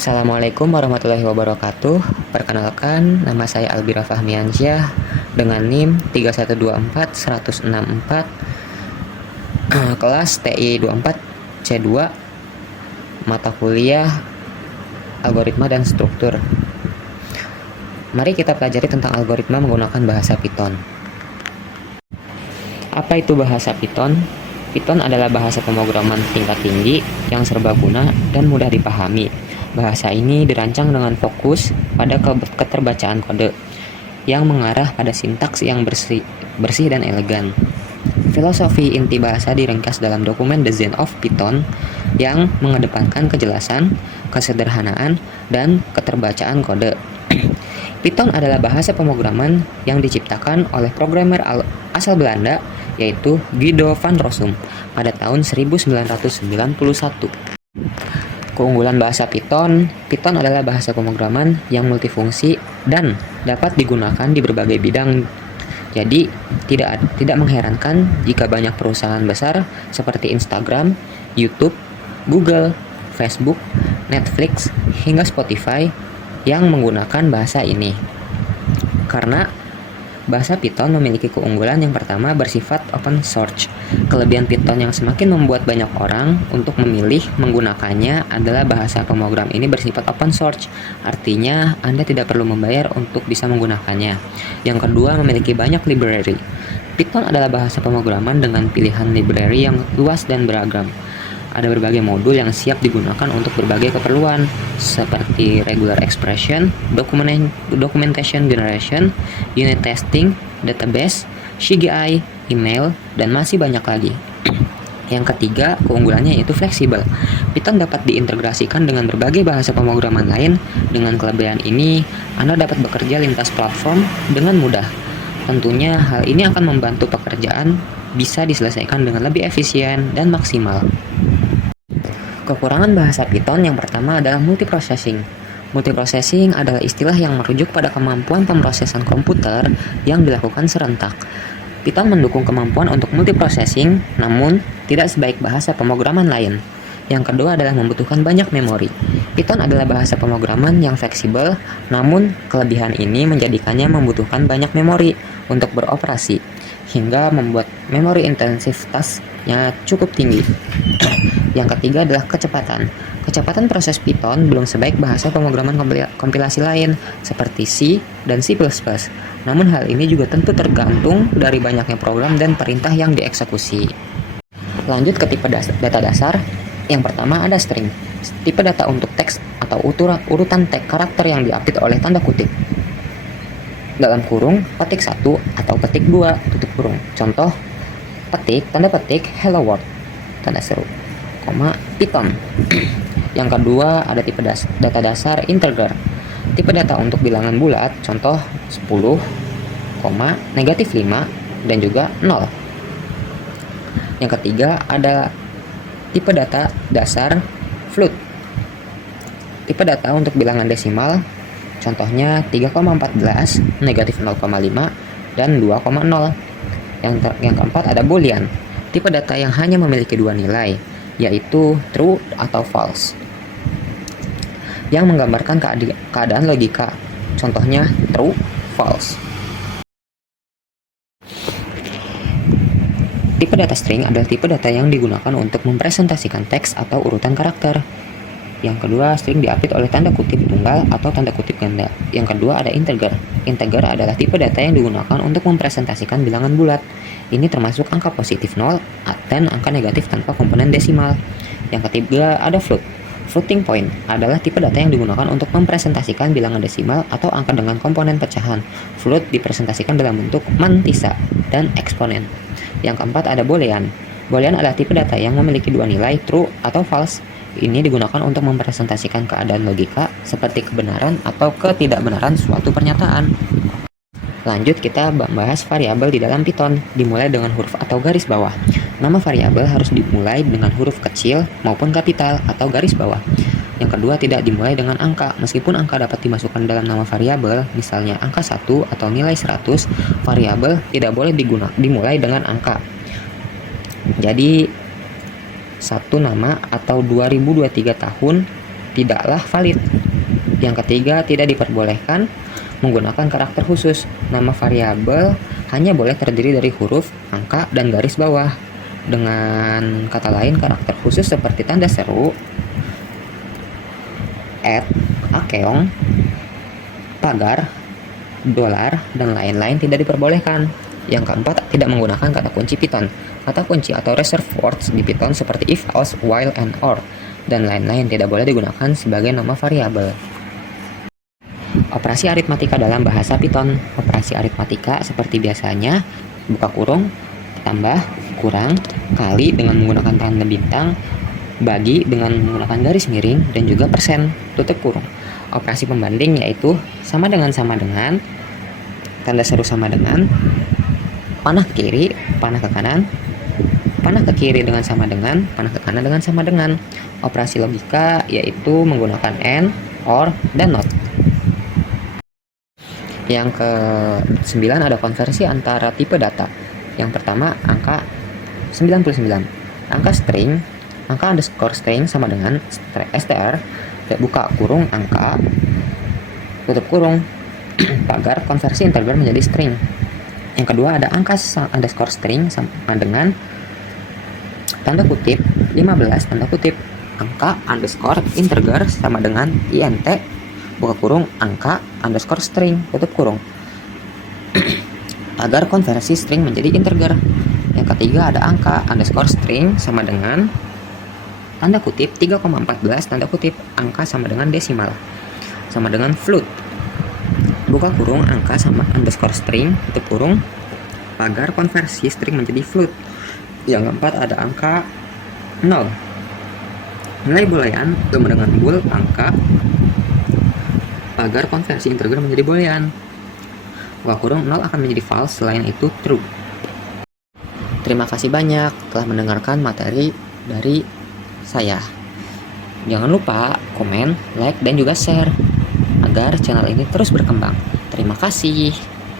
Assalamualaikum warahmatullahi wabarakatuh. Perkenalkan, nama saya Albira Fahmiansyah dengan NIM 3124164, kelas TI 24 C2, mata kuliah algoritma dan struktur. Mari kita pelajari tentang algoritma menggunakan bahasa Python. Apa itu bahasa Python? Python adalah bahasa pemrograman tingkat tinggi yang serbaguna dan mudah dipahami. Bahasa ini dirancang dengan fokus pada keterbacaan kode yang mengarah pada sintaks yang bersih dan elegan. Filosofi inti bahasa diringkas dalam dokumen Design of Python yang mengedepankan kejelasan, kesederhanaan, dan keterbacaan kode. Python adalah bahasa pemrograman yang diciptakan oleh programmer asal Belanda, yaitu Guido van Rossum pada tahun 1991. Keunggulan bahasa Python adalah bahasa pemrograman yang multifungsi dan dapat digunakan di berbagai bidang. Jadi, tidak mengherankan jika banyak perusahaan besar seperti Instagram, YouTube, Google, Facebook, Netflix, hingga Spotify yang menggunakan bahasa ini. Karena bahasa Python memiliki keunggulan yang pertama bersifat open source. Kelebihan Python yang semakin membuat banyak orang untuk memilih menggunakannya adalah bahasa pemrogram ini bersifat open source. Artinya, Anda tidak perlu membayar untuk bisa menggunakannya. Yang kedua, memiliki banyak library. Python adalah bahasa pemrograman dengan pilihan library yang luas dan beragam. Ada berbagai modul yang siap digunakan untuk berbagai keperluan, seperti regular expression, documentation generation, unit testing, database, CGI, email, dan masih banyak lagi. Yang ketiga, keunggulannya yaitu fleksibel. Python dapat diintegrasikan dengan berbagai bahasa pemrograman lain. Dengan kelebihan ini, Anda dapat bekerja lintas platform dengan mudah. Tentunya, hal ini akan membantu pekerjaan bisa diselesaikan dengan lebih efisien dan maksimal. Kekurangan bahasa Python yang pertama adalah multiprocessing. Multiprocessing adalah istilah yang merujuk pada kemampuan pemrosesan komputer yang dilakukan serentak. Python mendukung kemampuan untuk multiprocessing, namun tidak sebaik bahasa pemrograman lain. Yang kedua adalah membutuhkan banyak memori. Python adalah bahasa pemrograman yang fleksibel, namun kelebihan ini menjadikannya membutuhkan banyak memori untuk beroperasi, hingga membuat memori intensitasnya cukup tinggi. Yang ketiga adalah kecepatan. Kecepatan proses Python belum sebaik bahasa pemrograman kompilasi lain seperti C dan C++. Namun hal ini juga tentu tergantung dari banyaknya program dan perintah yang dieksekusi. Lanjut ke tipe data dasar. Yang pertama ada string. Tipe data untuk teks atau urutan teks karakter yang diupdate oleh tanda kutip. Dalam kurung, petik 1 atau petik 2, tutup kurung. Contoh, petik, tanda petik, hello world, tanda seru, Python. Yang kedua ada tipe data dasar integer. Tipe data untuk bilangan bulat, contoh 10, negatif 5, dan juga 0. Yang ketiga ada tipe data dasar float. Tipe data untuk bilangan desimal, contohnya 3,14, negatif 0,5, dan 2,0. Yang keempat ada boolean. Tipe data yang hanya memiliki dua nilai, yaitu true atau false, yang menggambarkan keadaan logika. Contohnya true, false. Tipe data string adalah tipe data yang digunakan untuk mempresentasikan teks atau urutan karakter. Yang kedua, string diupdate oleh tanda kutip tunggal atau tanda kutip ganda. Yang kedua ada integer. Integer adalah tipe data yang digunakan untuk mempresentasikan bilangan bulat. Ini termasuk angka positif 0 dan angka negatif tanpa komponen desimal. Yang ketiga ada float. Floating point adalah tipe data yang digunakan untuk mempresentasikan bilangan desimal atau angka dengan komponen pecahan. Float dipresentasikan dalam bentuk mantisa dan eksponen. Yang keempat ada boolean. Boolean adalah tipe data yang memiliki dua nilai, true atau false. Ini digunakan untuk mempresentasikan keadaan logika seperti kebenaran atau ketidakbenaran suatu pernyataan. Lanjut kita membahas variabel di dalam Python, dimulai dengan huruf atau garis bawah. Nama variabel harus dimulai dengan huruf kecil maupun kapital atau garis bawah. Yang kedua tidak dimulai dengan angka. Meskipun angka dapat dimasukkan dalam nama variabel, misalnya angka 1 atau nilai 100, variabel tidak boleh dimulai dengan angka. Jadi satu nama atau 2023 tahun tidaklah valid. Yang ketiga, tidak diperbolehkan menggunakan karakter khusus. Nama variabel hanya boleh terdiri dari huruf, angka, dan garis bawah. Dengan kata lain, karakter khusus seperti tanda seru, akeong, pagar, dolar, dan lain-lain tidak diperbolehkan. Yang keempat, tidak menggunakan kata kunci Python. Kata kunci atau reserve words di Python seperti if, else, while, and or, dan lain-lain tidak boleh digunakan sebagai nama variabel. Operasi aritmatika dalam bahasa Python. Operasi aritmatika seperti biasanya, buka kurung, tambah, kurang, kali dengan menggunakan tanda bintang, bagi dengan menggunakan garis miring, dan juga persen, tutup kurung. Operasi pembanding yaitu sama dengan, tanda seru sama dengan, panah ke kiri, panah ke kanan, panah ke kiri dengan sama dengan, panah ke kanan dengan sama dengan. Operasi logika yaitu menggunakan and, or, dan not. Yang ke-9 ada konversi antara tipe data. Yang pertama, angka 99. Angka string, angka underscore string sama dengan str, buka kurung, angka, tutup kurung, pagar konversi integer menjadi string. Yang kedua ada angka underscore string sama dengan tanda kutip 15 tanda kutip, angka underscore integer sama dengan int, buka kurung, angka underscore string, tutup kurung, agar konversi string menjadi integer. Yang ketiga ada angka underscore string sama dengan tanda kutip 3,14 tanda kutip, angka sama dengan desimal sama dengan float, buka kurung, angka sama underscore string, tutup kurung, pagar konversi string menjadi float. Yang keempat ada angka 0, nilai boolean sama dengan bool, angka, pagar konversi integer menjadi boolean, buka kurung, 0 akan menjadi false, selain itu true. Terima kasih banyak telah mendengarkan materi dari saya. Jangan lupa komen, like, dan juga share agar channel ini terus berkembang. Terima kasih.